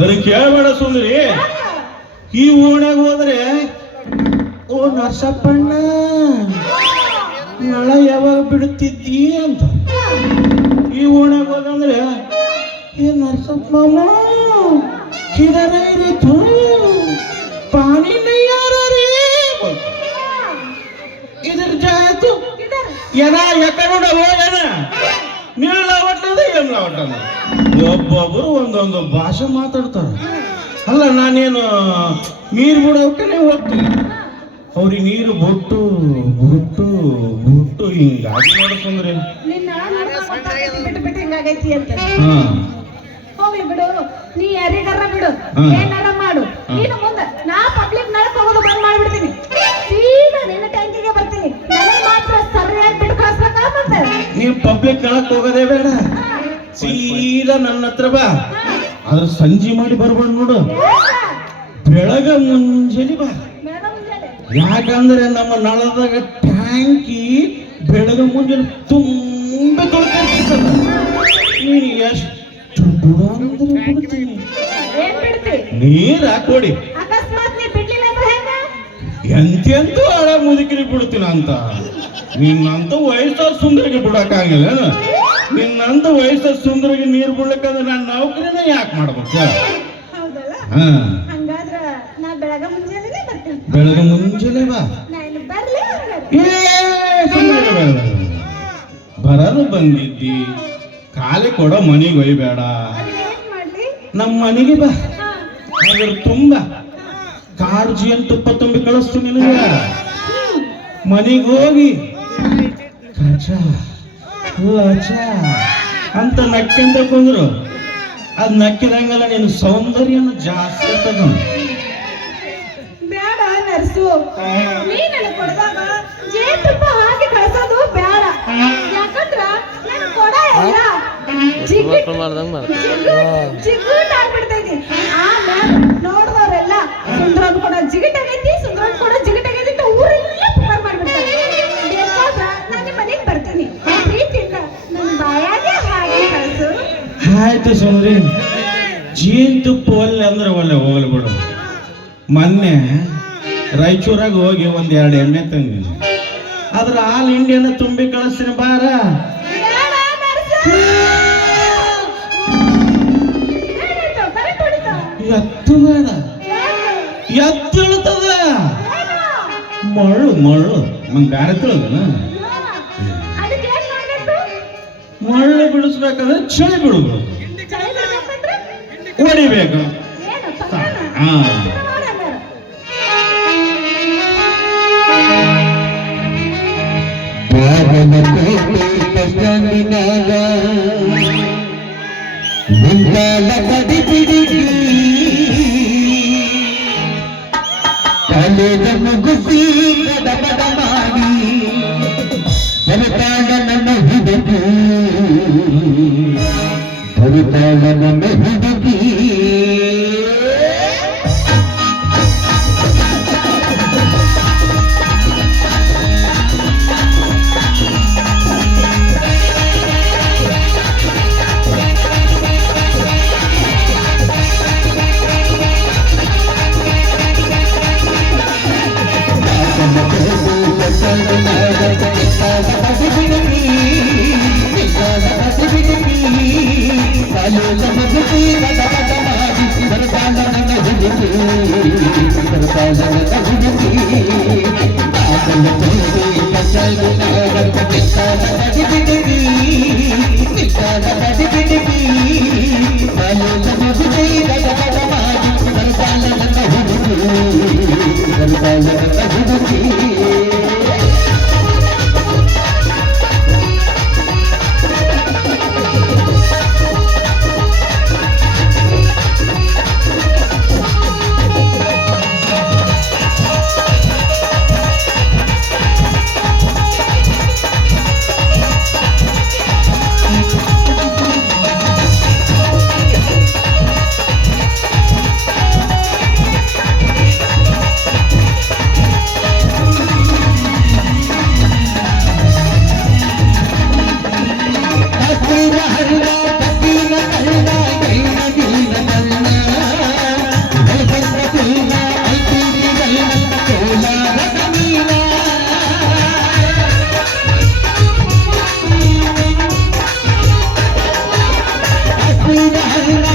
ಅದನ್ನ ಕೇಳಬೇಡ ಸುಂದರಿ. ಈ ಓಣ್ಯಾಗ ಹೋದ್ರೆ ಓ ನರಸಪ್ಪಣ್ಣ ನಳ ಯಾವಾಗ ಬಿಡುತ್ತಿದ್ದಿ ಅಂತ. ಈ ಓಣ್ಯಾಗ ಹೋದಂದ್ರೆ ಏ ನರಸಪ್ಪ ಕಿದರ ಇರಿತು ಪಾನಿ ನಯ್ಯಾರ ರೇ ಇದ್ರ ಜಾತು ಏನ ಯಾಕಂಡವೋ ಏನ ನೀಳ ಒಟ್ಟದ ಏನ ಒಟ್ಟದ. ಒಬ್ಬೊಬ್ಬರು ಒಂದೊಂದು ಭಾಷೆ ಮಾತಾಡ್ತಾರ. ಅಲ್ಲ ನಾನೇನು ನೀರು ಬಿಡೋಕೆ ಹೋಗ್ತೀನಿ, ಅವ್ರಿಗೆ ನೀರು ಬೊಟ್ಟು ಬುಟ್ಟು ಬುಟ್ಟು ಹಿಂಗಾಗಿ ನೋಡ್ಕೊಂಡ್ರಿ. ಹಾ ಹೋಗ್ಲಿ ಬಿಡು, ನೀ ಯಾರಿಗಾರ ಬಿಡು, ಏನಾರ ಮಾಡು. ನೀನು ಮುಂದೆ ನಾ ಪಬ್ಲಿಕ್ ನಳಕ್ ಹೋಗೋದು ಬಂದ್ ಮಾಡ್ಬಿಡ್ತೀನಿ, ಸೀದಾ ನಿನ್ನ ಟ್ಯಾಂಕಿಗೆ ಬರ್ತೀನಿ. ನನಗೆ ಮಾತ್ರ ಸರಿಯಾಗಿ ಬಿಟ್ಟು ಕಳಿಸ್ಬೇಕಾ? ಮತ್ತೆ ನೀವು ಪಬ್ಲಿಕ್ ನಳಕ್ ಹೋಗೋದೇ ಬೇಡ, ಸೀದಾ ನನ್ನ ಹತ್ರ ಬಾ. ಅದ್ರ ಸಂಜೆ ಮಾಡಿ ಬರ್ಬಾರ್ದು ನೋಡು, ಬೆಳಗ ಮುಂಜಾನೆ ಬಾ. ಯಾಕಂದ್ರೆ ನಮ್ಮ ನಳದಾಗ ಟ್ಯಾಂಕಿ ಬೆಳಗ ಮುಂಜಾನೆ ತುಂಬ ತೊಳ್ಕೊಂಡ್ ನೀನು ಎಷ್ಟು ಬಿಡು ಅಂದ್ರೆ ಬಿಡ್ತೀನಿ. ನೀರ್ ಹಾಕೊಡಿ, ಎಂತೆಂತೂ ಹಳ ಮುದುಕಿರಿ ಬಿಡ್ತೀನಿ ಅಂತ. ನಿನ್ನಂತ ವಯಸ್ಸಾದ ಸುಂದರಿಗೆ ಬಿಡಕ್ಕಾಗಿಲ್ಲ. ನಿನ್ನಂತ ವಯಸ್ಸಾದ ಸುಂದರಿಗೆ ನೀರು ಬಿಡ್ಲಿಕ್ಕಂದ್ರೆ ನಾನು ನೌಕರಿನ ಯಾಕೆ ಮಾಡ್ಬೇಕು? ಹಾ ಬೆಳಗ ಮುಂಜಾನೆ ಬಾ. ಬರಲು ಬಂದಿದ್ದಿ, ಖಾಲಿ ಕೊಡೋ ಮನೆಗೆ ಒಯ್ಬೇಡ, ನಮ್ಮ ಮನೆಗೆ ಬಾ. ಅದ್ರ ತುಂಬ ಕಾಡ್ಜಿ ಅಂತ ತುಪ್ಪ ತುಂಬಿ ಕಳಿಸ್ತೀನಿ ನಿನಗೆ. ಮನೆಗೆ ಹೋಗಿ ಕಚ ಲಚ ಅಂತ ನಕ್ಕೆಂತ ಕುಂದ್ರು, ಅದ್ ನಕ್ಕಿದಂಗಲ್ಲ ನಿನ್ನ ಸೌಂದರ್ಯನ ಜಾಸ್ತಿ ಇರ್ತದ. ಬೇಡ ನರ್ಸು, ನೀ ನನಗೆ ಕೊಡ್ದಾಗ ಜೇನುತುಪ್ಪ ಹಾಕಿ ಕಳ್ಸೋದು ಬೇಡ. ಯಾಕಂದ್ರ ನನ್ ಕೊಡ ಎಲ್ಲ ಜಿಗುಟ್ ಆಗ್ಬಿಡ್ತೈತಿ. ಆಮೇಲೆ ನೋಡಿದವರೆಲ್ಲ ಸುಂದರನ್ ಕೊಡ ಜಿಗಿಟ್ ಆಗೈತಿ, ಸುಂದರನ್ ಕೊಡ ಜಿಗಿಟ್ ಆಗೈತಿ ಅಂತ ಊರೆಲ್ಲ ಪ್ರಿಪೇರ್ ಮಾಡ್ಬಿಡ್ತಾರೆ. ಬೇಕಾದ್ರ ನಾನು ನಿಮ್ಮ ಮನೆಗೆ ಬರ್ತೀನಿ, ಪ್ರೀತಿಯಿಂದ ನನ್ನ ಬಾಯಾಗೆ ಹಾಕಿ ಕಳ್ಸು. ಆಯ್ತು ಸುಂದ್ರಿ, ಜೇನುತುಪ್ಪ ಒಲ್ಲೆ ಅಂದ್ರೆ ಒಲ್ಲೆ ಹೋಗ್ಲಿ ಬಿಡು. ಮೊನ್ನೆ ರಾಯಚೂರಾಗ ಹೋಗಿ ಒಂದೆರಡು ಎಣ್ಣೆ ತಂದಿನಿ, ಅದ್ರ ಹಾಲು ಹಿಂಡಿಯನ್ನ ತುಂಬಿ ಕಳಿಸ್ತೀನಿ ಬಾರ. ಎತ್ತು ಬೇಡ, ಎತ್ತು ಇಳ್ತದ ಮಳ್ಳು ಮಳ್ಳು ಮಂಗ್ ಬ್ಯಾರೆ ತಿಳಿದನ. ಮಳ್ಳು ಬಿಡಿಸ್ಬೇಕಂದ್ರೆ ಚಳಿ ಬಿಡ್ಬೇಕು, ಹೊಡಿಬೇಕು. ಹಾ ಮುಗಿಸಿ ಬಡ ಮಾಡಿ ಬರುತ್ತಾಳ ನನ್ನ ಹುಡುಗಿ, ಬರುತ್ತಾಳ ನನ್ನ ಹುಡುಗಿ. ಕುಯ್ದ ಹಲ್ಲ